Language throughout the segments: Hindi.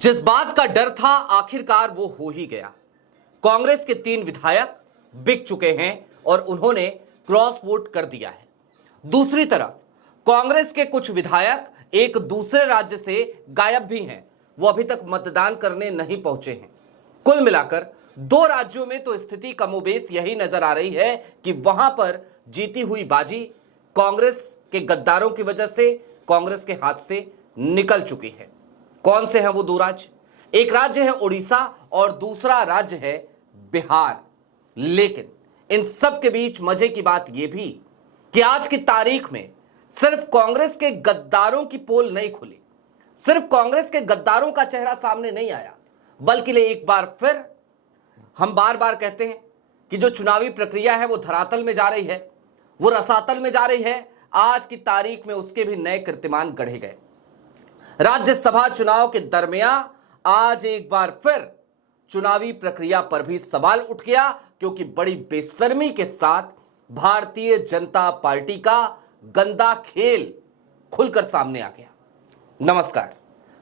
जिस बात का डर था आखिरकार वो हो ही गया। कांग्रेस के 3 विधायक बिक चुके हैं और उन्होंने क्रॉस वोट कर दिया है। दूसरी तरफ कांग्रेस के कुछ विधायक एक दूसरे राज्य से गायब भी हैं, वो अभी तक मतदान करने नहीं पहुंचे हैं। कुल मिलाकर 2 राज्यों में तो स्थिति कमोबेश यही नजर आ रही है कि वहां पर जीती हुई बाजी कांग्रेस के गद्दारों की वजह से कांग्रेस के हाथ से निकल चुकी है। कौन से हैं वो 2 राज्य? एक राज्य है उड़ीसा और दूसरा राज्य है बिहार। लेकिन इन सब के बीच मजे की बात यह भी कि आज की तारीख में सिर्फ कांग्रेस के गद्दारों की पोल नहीं खुली, सिर्फ कांग्रेस के गद्दारों का चेहरा सामने नहीं आया, बल्कि एक बार फिर हम बार बार कहते हैं कि जो चुनावी प्रक्रिया है वो धरातल में जा रही है, वो रसातल में जा रही है। आज की तारीख में उसके भी नए कीर्तिमान गढ़े गए। राज्यसभा चुनाव के दरमियान आज एक बार फिर चुनावी प्रक्रिया पर भी सवाल उठ गया, क्योंकि बड़ी बेशर्मी के साथ भारतीय जनता पार्टी का गंदा खेल खुलकर सामने आ गया। नमस्कार,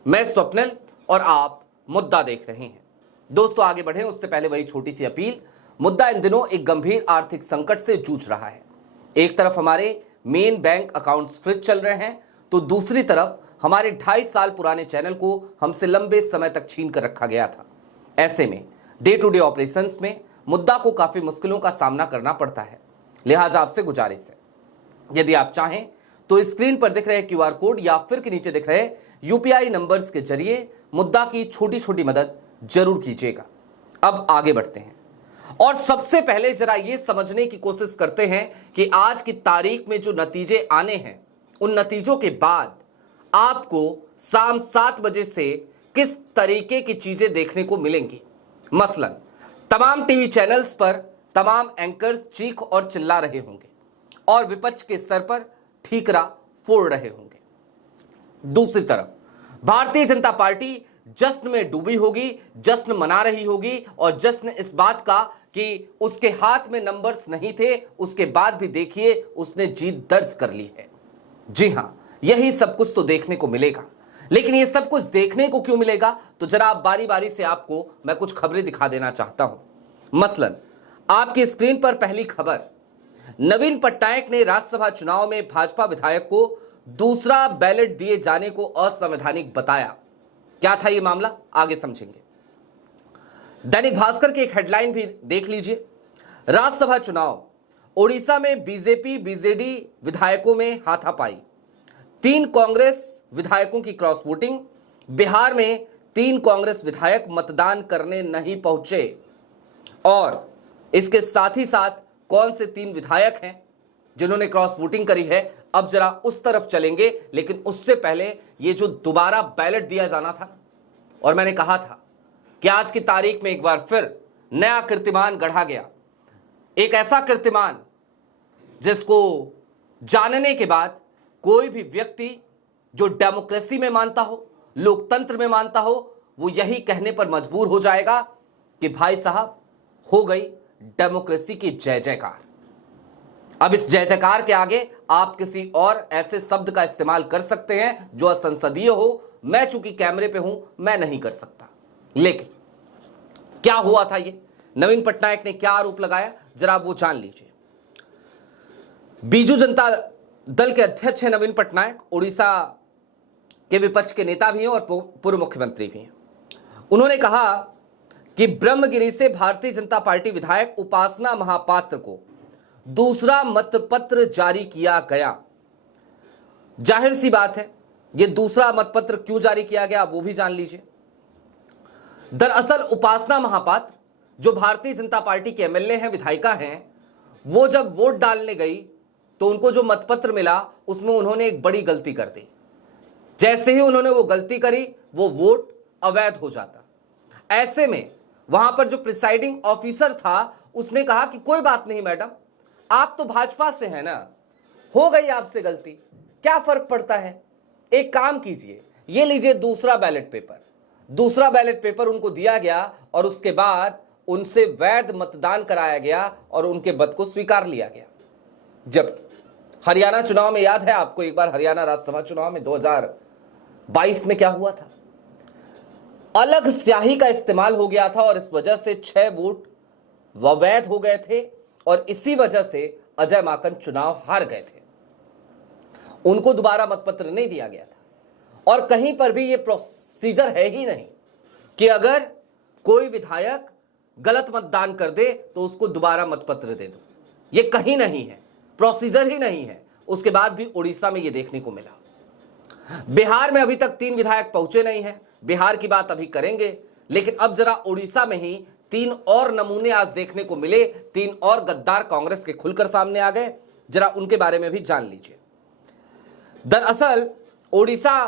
मैं स्वप्निल और आप मुद्दा देख रहे हैं। दोस्तों, आगे बढ़े उससे पहले वही छोटी सी अपील। मुद्दा इन दिनों एक गंभीर आर्थिक संकट से जूझ रहा है। एक तरफ हमारे मेन बैंक अकाउंट्स फ्रीज चल रहे हैं, तो दूसरी तरफ हमारे 2.5 साल पुराने चैनल को हमसे लंबे समय तक छीन कर रखा गया था। ऐसे में डे टू डे ऑपरेशंस में मुद्दा को काफी मुश्किलों का सामना करना पड़ता है। लिहाजा आपसे गुजारिश है, यदि आप चाहें तो स्क्रीन पर दिख रहे क्यूआर कोड या फिर के नीचे दिख रहे यूपीआई नंबर्स के जरिए मुद्दा की छोटी छोटी मदद जरूर कीजिएगा। अब आगे बढ़ते हैं और सबसे पहले जरा ये समझने की कोशिश करते हैं कि आज की तारीख में जो नतीजे आने हैं, उन नतीजों के बाद आपको शाम 7 बजे से किस तरीके की चीजें देखने को मिलेंगी। मसलन तमाम टीवी चैनल्स पर तमाम एंकर्स चीख और चिल्ला रहे होंगे और विपक्ष के सर पर ठीकरा फोड़ रहे होंगे। दूसरी तरफ भारतीय जनता पार्टी जश्न में डूबी होगी, जश्न मना रही होगी, और जश्न इस बात का कि उसके हाथ में नंबर्स नहीं थे, उसके बाद भी देखिए उसने जीत दर्ज कर ली है। जी हां, यही सब कुछ तो देखने को मिलेगा। लेकिन ये सब कुछ देखने को क्यों मिलेगा, तो जरा आप बारी बारी से आपको मैं कुछ खबरें दिखा देना चाहता हूं। मसलन आपकी स्क्रीन पर पहली खबर, नवीन पटनायक ने राज्यसभा चुनाव में भाजपा विधायक को दूसरा बैलेट दिए जाने को असंवैधानिक बताया। क्या था यह मामला, आगे समझेंगे। दैनिक भास्कर की एक हेडलाइन भी देख लीजिए, राज्यसभा चुनाव, ओडिशा में बीजेपी बीजेडी विधायकों में हाथापाई, 3 कांग्रेस विधायकों की क्रॉस वोटिंग, बिहार में 3 कांग्रेस विधायक मतदान करने नहीं पहुंचे। और इसके साथ ही साथ कौन से 3 विधायक हैं जिन्होंने क्रॉस वोटिंग करी है, अब जरा उस तरफ चलेंगे। लेकिन उससे पहले ये जो दोबारा बैलेट दिया जाना था, और मैंने कहा था कि आज की तारीख में एक बार फिर नया कीर्तिमान गढ़ा गया, एक ऐसा कीर्तिमान जिसको जानने के बाद कोई भी व्यक्ति जो डेमोक्रेसी में मानता हो, लोकतंत्र में मानता हो, वो यही कहने पर मजबूर हो जाएगा कि भाई साहब, हो गई डेमोक्रेसी की जय जयकार। अब इस जय जयकार के आगे आप किसी और ऐसे शब्द का इस्तेमाल कर सकते हैं जो असंसदीय हो। मैं चूंकि कैमरे पे हूं, मैं नहीं कर सकता। लेकिन क्या हुआ था, ये नवीन पटनायक ने क्या आरोप लगाया, जरा वो जान लीजिए। बीजू जनता दल के अध्यक्ष हैं नवीन पटनायक, उड़ीसा के विपक्ष के नेता भी हैं और पूर्व मुख्यमंत्री भी हैं। उन्होंने कहा कि ब्रह्मगिरी से भारतीय जनता पार्टी विधायक उपासना महापात्र को दूसरा मतपत्र जारी किया गया। जाहिर सी बात है, यह दूसरा मतपत्र क्यों जारी किया गया वो भी जान लीजिए। दरअसल उपासना महापात्र जो भारतीय जनता पार्टी के एमएलए हैं, विधायिका हैं, वो जब वोट डालने गई तो उनको जो मतपत्र मिला उसमें उन्होंने एक बड़ी गलती कर दी। जैसे ही उन्होंने वो गलती करी, वो वोट अवैध हो जाता। ऐसे में वहां पर जो प्रिसाइडिंग ऑफिसर था, उसने कहा कि कोई बात नहीं मैडम, आप तो भाजपा से हैं ना, हो गई आपसे गलती, क्या फर्क पड़ता है, एक काम कीजिए, ये लीजिए दूसरा बैलेट पेपर। दूसरा बैलेट पेपर उनको दिया गया और उसके बाद उनसे वैध मतदान कराया गया और उनके मत को स्वीकार लिया गया। जब हरियाणा चुनाव में, याद है आपको, एक बार हरियाणा राज्यसभा चुनाव में 2022 में क्या हुआ था, अलग स्याही का इस्तेमाल हो गया था और इस वजह से 6 वोट अवैध हो गए थे और इसी वजह से अजय माकन चुनाव हार गए थे। उनको दोबारा मतपत्र नहीं दिया गया था और कहीं पर भी यह प्रोसीजर है ही नहीं कि अगर कोई विधायक गलत मतदान कर दे तो उसको दोबारा मतपत्र दे दो। यह कहीं नहीं है, प्रोसीजर ही नहीं है। उसके बाद भी उड़ीसा में यह देखने को मिला। बिहार में अभी तक 3 विधायक पहुंचे नहीं हैं। बिहार की बात अभी करेंगे, लेकिन अब जरा उड़ीसा में ही 3 और नमूने आज देखने को मिले। 3 और गद्दार कांग्रेस के खुलकर सामने आ गए। जरा उनके बारे में भी जान लीजिए। दरअसल उड़ीसा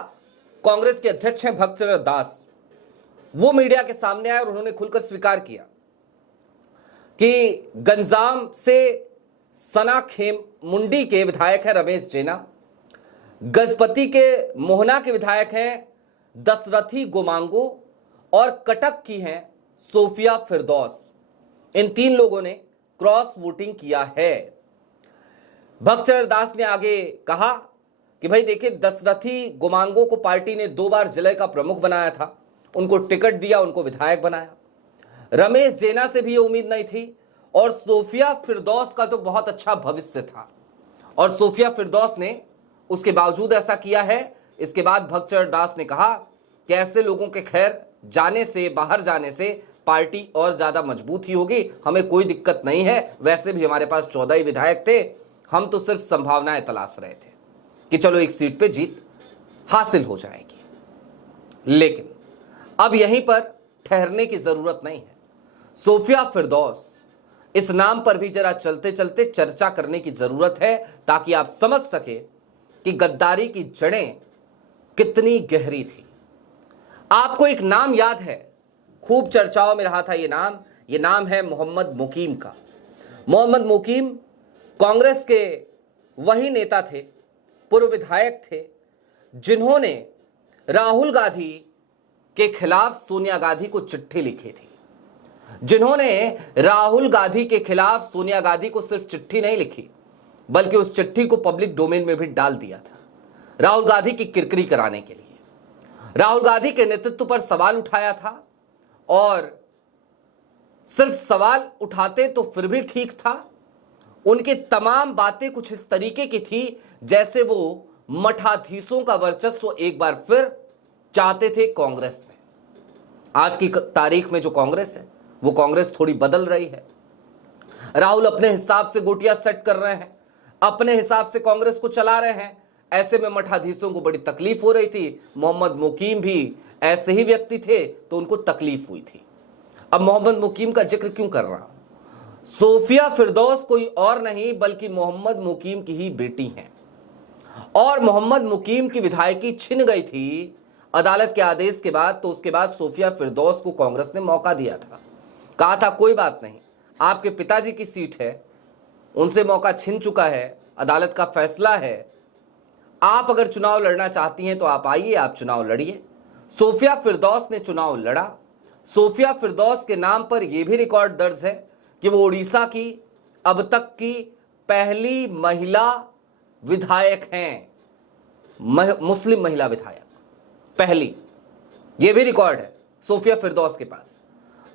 कांग्रेस के अध्यक्ष हैं भगचरण दास। वो मीडिया के सामने आए और उन्होंने खुलकर स्वीकार किया कि गंजाम से सना खेमुंडी के विधायक हैं रमेश जेना, गजपति के मोहना के विधायक हैं दशरथी गोमांगो और कटक की हैं सोफिया फिरदौस। इन 3 लोगों ने क्रॉस वोटिंग किया है। भगचरण दास ने आगे कहा कि भाई देखिए, दशरथी गोमांगो को पार्टी ने 2 बार जिले का प्रमुख बनाया था, उनको टिकट दिया, उनको विधायक बनाया। रमेश जेना से भी ये उम्मीद नहीं थी और सोफिया फिरदौस का तो बहुत अच्छा भविष्य था और सोफिया फिरदौस ने उसके बावजूद ऐसा किया है। इसके बाद भगचरण दास ने कहा कि ऐसे लोगों के खैर जाने से, बाहर जाने से पार्टी और ज्यादा मजबूत ही होगी, हमें कोई दिक्कत नहीं है। वैसे भी हमारे पास 14 ही विधायक थे, हम तो सिर्फ संभावनाएं तलाश रहे थे कि चलो एक सीट पे जीत हासिल हो जाएगी। लेकिन अब यहीं पर ठहरने की जरूरत नहीं है। सोफिया फिरदौस इस नाम पर भी जरा चलते चलते चर्चा करने की जरूरत है ताकि आप समझ सके कि गद्दारी की जड़ें कितनी गहरी थी। आपको एक नाम याद है, खूब चर्चाओं में रहा था ये नाम है मोहम्मद मुकीम का। मोहम्मद मुकीम कांग्रेस के वही नेता थे, पूर्व विधायक थे, जिन्होंने राहुल गांधी के खिलाफ सोनिया गांधी को चिट्ठी लिखी थी। जिन्होंने राहुल गांधी के खिलाफ सोनिया गांधी को सिर्फ चिट्ठी नहीं लिखी, बल्कि उस चिट्ठी को पब्लिक डोमेन में भी डाल दिया था राहुल गांधी की किरकिरी कराने के लिए। राहुल गांधी के नेतृत्व पर सवाल उठाया था और सिर्फ सवाल उठाते तो फिर भी ठीक था। उनकी तमाम बातें कुछ इस तरीके की थी जैसे वो मठाधीशों का वर्चस्व एक बार फिर चाहते थे कांग्रेस में। आज की तारीख में जो कांग्रेस है वो कांग्रेस थोड़ी बदल रही है। राहुल अपने हिसाब से गोटियां सेट कर रहे हैं, अपने हिसाब से कांग्रेस को चला रहे हैं। ऐसे में मठाधीशों को बड़ी तकलीफ हो रही थी। मोहम्मद मुकीम भी ऐसे ही व्यक्ति थे तो उनको तकलीफ हुई थी। अब मोहम्मद मुकीम का जिक्र क्यों कर रहा हूं? सोफिया फिरदौस कोई और नहीं बल्कि मोहम्मद मुकीम की ही बेटी हैं और मोहम्मद मुकीम की विधायकी छिन गई थी अदालत के आदेश के बाद। तो उसके बाद सोफिया फिरदौस को कांग्रेस ने मौका दिया था, कहा था कोई बात नहीं, आपके पिताजी की सीट है, उनसे मौका छिन चुका है, अदालत का फैसला है, आप अगर चुनाव लड़ना चाहती हैं तो आप आइए, आप चुनाव लड़िए। सोफिया फिरदौस ने चुनाव लड़ा। सोफिया फिरदौस के नाम पर यह भी रिकॉर्ड दर्ज है कि वो उड़ीसा की अब तक की पहली महिला विधायक हैं, मुस्लिम महिला विधायक, पहली। यह भी रिकॉर्ड है सोफिया फिरदौस के पास।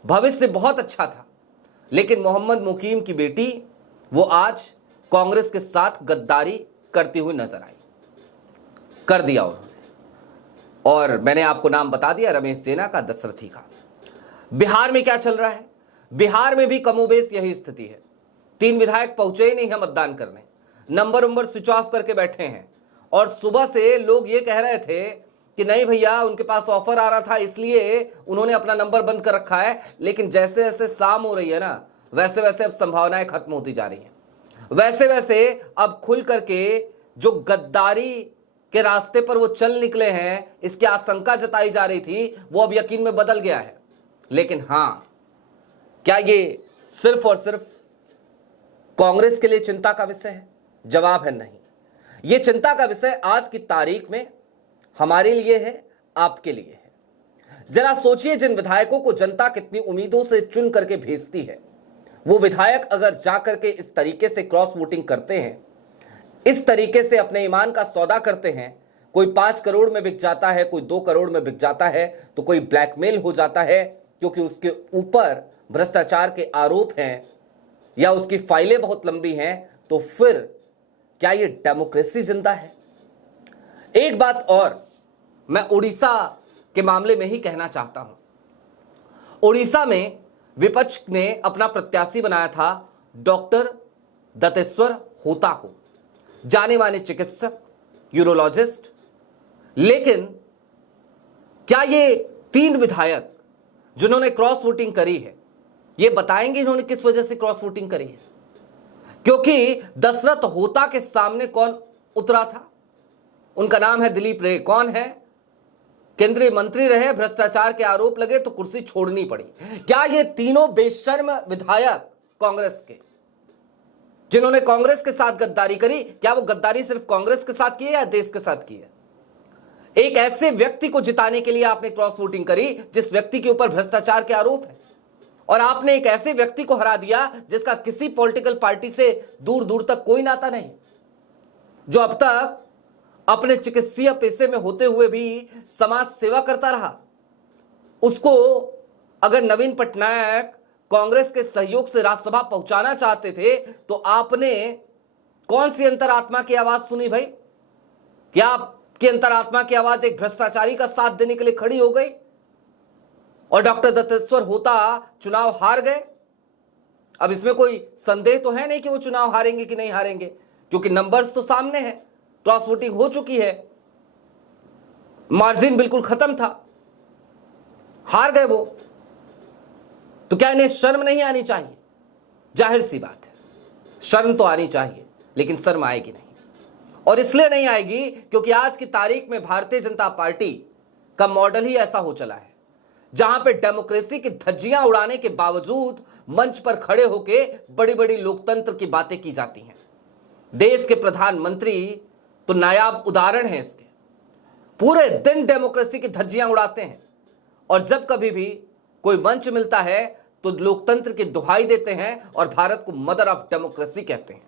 भविष्य बहुत अच्छा था, लेकिन मोहम्मद मुकीम की बेटी वो आज कांग्रेस के साथ गद्दारी करती हुई नजर आई, कर दिया उन्होंने। और मैंने आपको नाम बता दिया रमेश जेना का, दशरथी का। बिहार में क्या चल रहा है? बिहार में भी कमोबेश यही स्थिति है। 3 विधायक पहुंचे ही नहीं है मतदान करने, नंबर स्विच ऑफ करके बैठे हैं। और सुबह से लोग ये कह रहे थे कि नहीं भैया, उनके पास ऑफर आ रहा था इसलिए उन्होंने अपना नंबर बंद कर रखा है। लेकिन जैसे जैसे शाम हो रही है ना, वैसे वैसे अब संभावनाएं खत्म होती जा रही हैं। वैसे वैसे अब खुल करके जो गद्दारी के रास्ते पर वो चल निकले हैं, इसकी आशंका जताई जा रही थी, वो अब यकीन में बदल गया है। लेकिन हां, क्या ये सिर्फ और सिर्फ कांग्रेस के लिए चिंता का विषय है? जवाब है नहीं। यह चिंता का विषय आज की तारीख में हमारे लिए है, आपके लिए है। जरा सोचिए, जिन विधायकों को जनता कितनी उम्मीदों से चुन करके भेजती है, वो विधायक अगर जाकर के इस तरीके से क्रॉस वोटिंग करते हैं, इस तरीके से अपने ईमान का सौदा करते हैं, कोई 5 करोड़ में बिक जाता है, कोई 2 करोड़ में बिक जाता है, तो कोई ब्लैकमेल हो जाता है क्योंकि उसके ऊपर भ्रष्टाचार के आरोप हैं या उसकी फाइलें बहुत लंबी हैं, तो फिर क्या ये डेमोक्रेसी जिंदा है? एक बात और मैं उड़ीसा के मामले में ही कहना चाहता हूं। उड़ीसा में विपक्ष ने अपना प्रत्याशी बनाया था डॉक्टर दत्तेश्वर होता को, जाने माने चिकित्सक, यूरोलॉजिस्ट। लेकिन क्या ये 3 विधायक जिन्होंने क्रॉस वोटिंग करी है, ये बताएंगे इन्होंने किस वजह से क्रॉस वोटिंग करी है? क्योंकि दशरथ होता के सामने कौन उतरा था? उनका नाम है दिलीप रे। कौन है? केंद्रीय मंत्री रहे, भ्रष्टाचार के आरोप लगे तो कुर्सी छोड़नी पड़ी। क्या ये तीनों बेशर्म विधायक कांग्रेस के, जिन्होंने कांग्रेस के साथ गद्दारी करी, क्या वो गद्दारी सिर्फ कांग्रेस के साथ की है या देश के साथ की है? एक ऐसे व्यक्ति को जिताने के लिए आपने क्रॉस वोटिंग करी जिस व्यक्ति के ऊपर भ्रष्टाचार के आरोप है, और आपने एक ऐसे व्यक्ति को हरा दिया जिसका किसी पॉलिटिकल पार्टी से दूर दूर तक कोई नाता नहीं, जो अब तक अपने चिकित्सीय पेशे में होते हुए भी समाज सेवा करता रहा। उसको अगर नवीन पटनायक कांग्रेस के सहयोग से राज्यसभा पहुंचाना चाहते थे तो आपने कौन सी अंतरात्मा की आवाज सुनी भाई? क्या आपकी अंतरात्मा की आवाज एक भ्रष्टाचारी का साथ देने के लिए खड़ी हो गई और डॉक्टर दत्तेश्वर होता चुनाव हार गए? अब इसमें कोई संदेह तो है नहीं कि वो चुनाव हारेंगे कि नहीं हारेंगे, क्योंकि नंबर्स तो सामने है, क्रॉस वोटिंग हो चुकी है, मार्जिन बिल्कुल खत्म था, हार गए वो। तो क्या इन्हें शर्म नहीं आनी चाहिए? जाहिर सी बात है, शर्म तो आनी चाहिए, लेकिन शर्म आएगी नहीं। और इसलिए नहीं आएगी क्योंकि आज की तारीख में भारतीय जनता पार्टी का मॉडल ही ऐसा हो चला है, जहां पे डेमोक्रेसी की धज्जियां उड़ाने के बावजूद मंच पर खड़े होकर बड़ी बड़ी लोकतंत्र की बातें की जाती हैं। देश के प्रधानमंत्री तो नायाब उदाहरण है इसके। पूरे दिन डेमोक्रेसी की धज्जियां उड़ाते हैं और जब कभी भी कोई मंच मिलता है तो लोकतंत्र की दुहाई देते हैं और भारत को मदर ऑफ डेमोक्रेसी कहते हैं।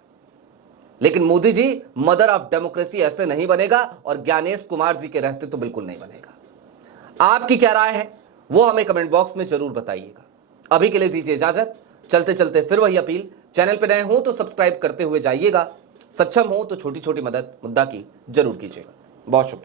लेकिन Modi ji, mother of democracy ऐसे नहीं बनेगा और ज्ञानेश कुमार जी के रहते तो बिल्कुल नहीं बनेगा। आपकी क्या राय है वो हमें कमेंट बॉक्स में जरूर बताइएगा। अभी के लिए दीजिए इजाजत। चलते चलते फिर वही अपील, चैनल पर नए हो तो सब्सक्राइब करते हुए जाइएगा, सक्षम हो तो छोटी छोटी मदद मुद्दा की जरूर कीजिएगा। बहुत शुक्रिया।